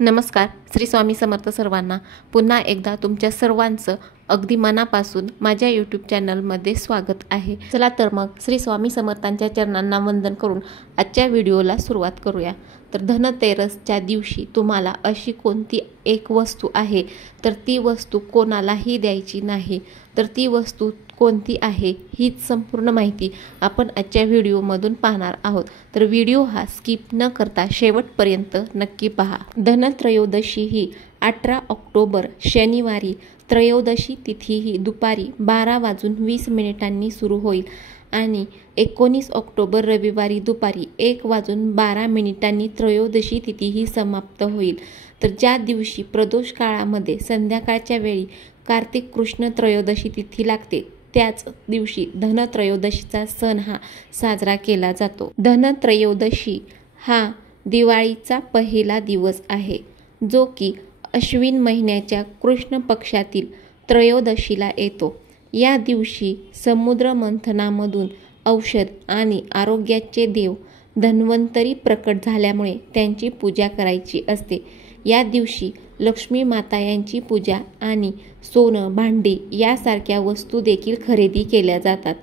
नमस्कार. श्री स्वामी समर्थ सर्वांना. पुन्हा एकदा तुमच्या सर्वांचं अगदी मनापासून माझ्या यूट्यूब चॅनलमध्ये स्वागत आहे. चला तर मग श्री स्वामी समर्थांच्या चरणांना वंदन करून आजच्या व्हिडिओला सुरुवात करूया. तर धनतेरसच्या दिवशी तुम्हाला अशी कोणती एक वस्तू आहे तर ती वस्तू कोणालाही द्यायची नाही. तर ती वस्तू कोणती आहे हीच संपूर्ण माहिती आपण आजच्या व्हिडिओमधून पाहणार आहोत. तर व्हिडिओ हा स्किप न करता शेवटपर्यंत नक्की पहा. धनत्रयोदशी ही 18 ऑक्टोबर शनिवारी, त्रयोदशी तिथी ही दुपारी 12:20 सुरू होईल आणि 19 ऑक्टोबर रविवारी दुपारी 1:12 त्रयोदशी तिथी ही समाप्त होईल. तर ज्या दिवशी प्रदोष काळामध्ये संध्याकाळच्या वेळी कार्तिक कृष्ण त्रयोदशी तिथी लागते त्याच दिवशी धनत्रयोदशीचा सण हा साजरा केला जातो. धनत्रयोदशी हा दिवाळीचा पहिला दिवस आहे, जो की अश्विन महिन्याच्या कृष्ण पक्षातील त्रयोदशीला येतो. या दिवशी समुद्र मंथनामधून औषध आणि आरोग्याचे देव धन्वंतरी प्रकट झाल्यामुळे त्यांची पूजा करायची असते. या दिवशी लक्ष्मी माता यांची पूजा आणि सोनं, भांडी यासारख्या वस्तू देखील खरेदी केल्या जातात.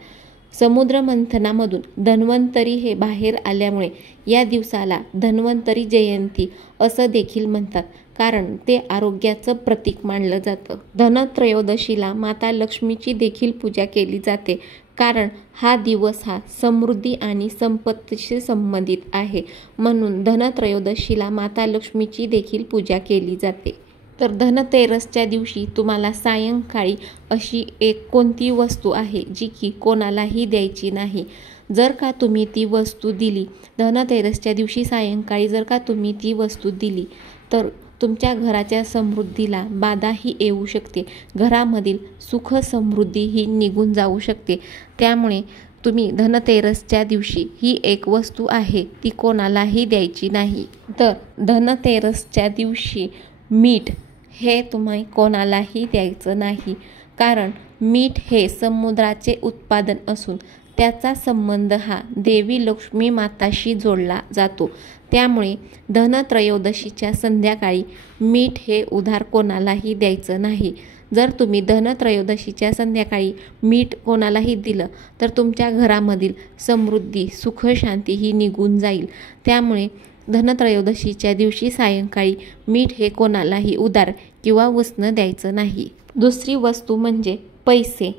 समुद्र मंथनामधून धन्वंतरी हे बाहेर आल्यामुळे या दिवसाला धन्वंतरी जयंती असं देखील म्हणतात, कारण ते आरोग्याचं प्रतीक मानलं जातं. धनत्रयोदशीला माता लक्ष्मीची देखील पूजा केली जाते, कारण हा दिवस हा समृद्धी आणि संपत्तीशी संबंधित आहे. म्हणून धनत्रयोदशीला माता लक्ष्मीची देखील पूजा केली जाते. तर धनतेरसच्या दिवशी तुम्हाला सायंकाळी अशी एक कोणती वस्तू आहे जी की कोणालाही द्यायची नाही. जर का तुम्ही ती वस्तू दिली, धनतेरसच्या दिवशी सायंकाळी जर का तुम्ही ती वस्तू दिली तर तुमच्या घराच्या समृद्धीला बाधाही येऊ शकते. घरामधील सुख समृद्धी ही निघून जाऊ शकते. त्यामुळे तुम्ही धनतेरसच्या दिवशी ही एक वस्तू आहे ती कोणालाही द्यायची नाही. तर धनतेरसच्या दिवशी मीठ हे तुम्ही कोणालाही द्यायचं नाही, कारण मीठ हे समुद्राचे उत्पादन असून त्याचा संबंध हा देवी लक्ष्मी माताशी जोडला जातो. त्यामुळे धनत्रयोदशीच्या संध्याकाळी मीठ हे उधार कोणालाही द्यायचं नाही. जर तुम्ही धनत्रयोदशीच्या संध्याकाळी मीठ कोणालाही दिलं तर तुमच्या घरामधील समृद्धी, सुख, शांती ही निघून जाईल. त्यामुळे धनत्रयोदशीच्या दिवशी सायंकाळी मीठ हे कोणालाही उधार किंवा उसनं द्यायचं नाही. दुसरी वस्तू म्हणजे पैसे.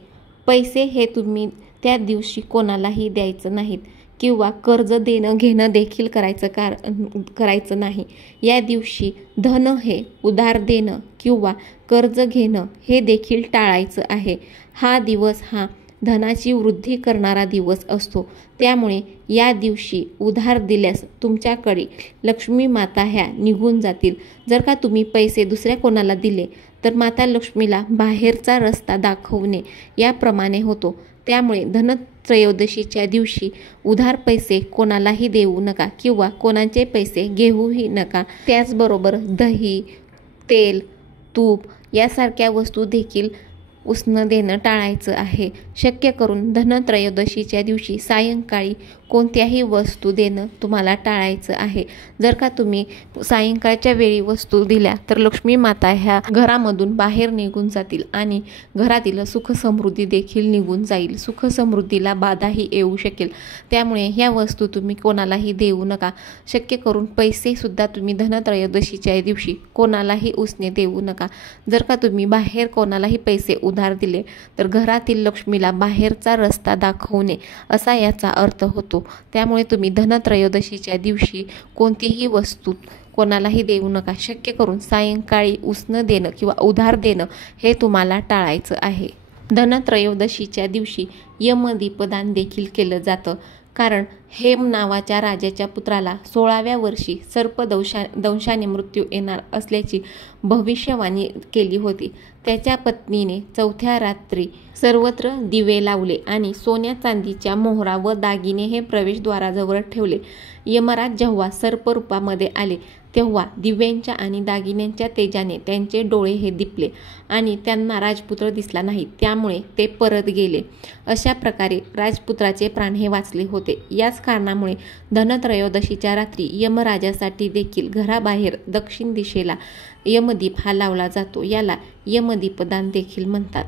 पैसे हे तुम्ही त्या दिवशी कोणालाही द्यायचं नाहीत किंवा कर्ज देणं घेणं देखील करायचं नाही. या दिवशी धन हे उधार देणं किंवा कर्ज घेणं हे देखील टाळायचं आहे. हा दिवस हा धनाची वृद्धी करणारा दिवस असतो. त्यामुळे या दिवशी उधार दिल्यास तुमच्याकडे लक्ष्मी माता ह्या निघून जातील. जर का तुम्ही पैसे दुसऱ्या कोणाला दिले तर माता लक्ष्मीला बाहेरचा रस्ता दाखवणे याप्रमाणे होतो. त्यामुळे धनत्रयोदशीच्या दिवशी उधार पैसे कोणालाही देऊ नका किंवा कोणाचे पैसे घेऊही नका. त्याचबरोबर दही, तेल, तूप यासारख्या वस्तू देखील उसनं देणं टाळायचं आहे. शक्य करून धनत्रयोदशीच्या दिवशी सायंकाळी कोणत्याही वस्तू देणं तुम्हाला टाळायचं आहे. जर का तुम्ही सायंकाळच्या वेळी वस्तू दिल्या तर लक्ष्मी माता ह्या घरामधून बाहेर निघून जातील आणि घरातील सुख समृद्धी देखील निघून जाईल. सुख समृद्धीला बाधाही येऊ शकेल. त्यामुळे ह्या वस्तू तुम्ही कोणालाही देऊ नका. शक्य करून पैसे सुद्धा तुम्ही धनत्रयोदशीच्या दिवशी कोणालाही उसने देऊ नका. जर का तुम्ही बाहेर कोणालाही पैसे उधार दिले तर घरातील लक्ष्मीला बाहेरचा रस्ता दाखवणे असा याचा अर्थ होतो. त्यामुळे तुम्ही धनत्रयोदशीच्या दिवशी कोणतीही वस्तू कोणालाही देऊ नका. शक्य करून सायंकाळी उसनं देणं किंवा उधार देणं हे तुम्हाला टाळायचं आहे. धनत्रयोदशीच्या दिवशी यमदीपदान देखील केलं जातं, कारण हेम नावाच्या राजाच्या पुत्राला 16व्या वर्षी सर्पदंशाने मृत्यू येणार असल्याची भविष्यवाणी केली होती. त्याच्या पत्नीने 4थ्या रात्री सर्वत्र दिवे लावले आणि सोन्या चांदीच्या मोहरा व दागिने हे प्रवेशद्वाराजवळ ठेवले. यमराज जेव्हा सर्परूपामध्ये आले तेव्हा दिव्यांच्या आणि दागिन्यांच्या तेजाने त्यांचे डोळे हे दिपले आणि त्यांना राजपुत्र दिसला नाही, त्यामुळे ते परत गेले. अशा प्रकारे राजपुत्राचे प्राण हे वाचले होते. याच कारणामुळे धनत्रयोदशीच्या रात्री यमराजासाठी देखील घराबाहेर दक्षिण दिशेला यमदीप हा लावला जातो. याला यमदीपदान देखील म्हणतात.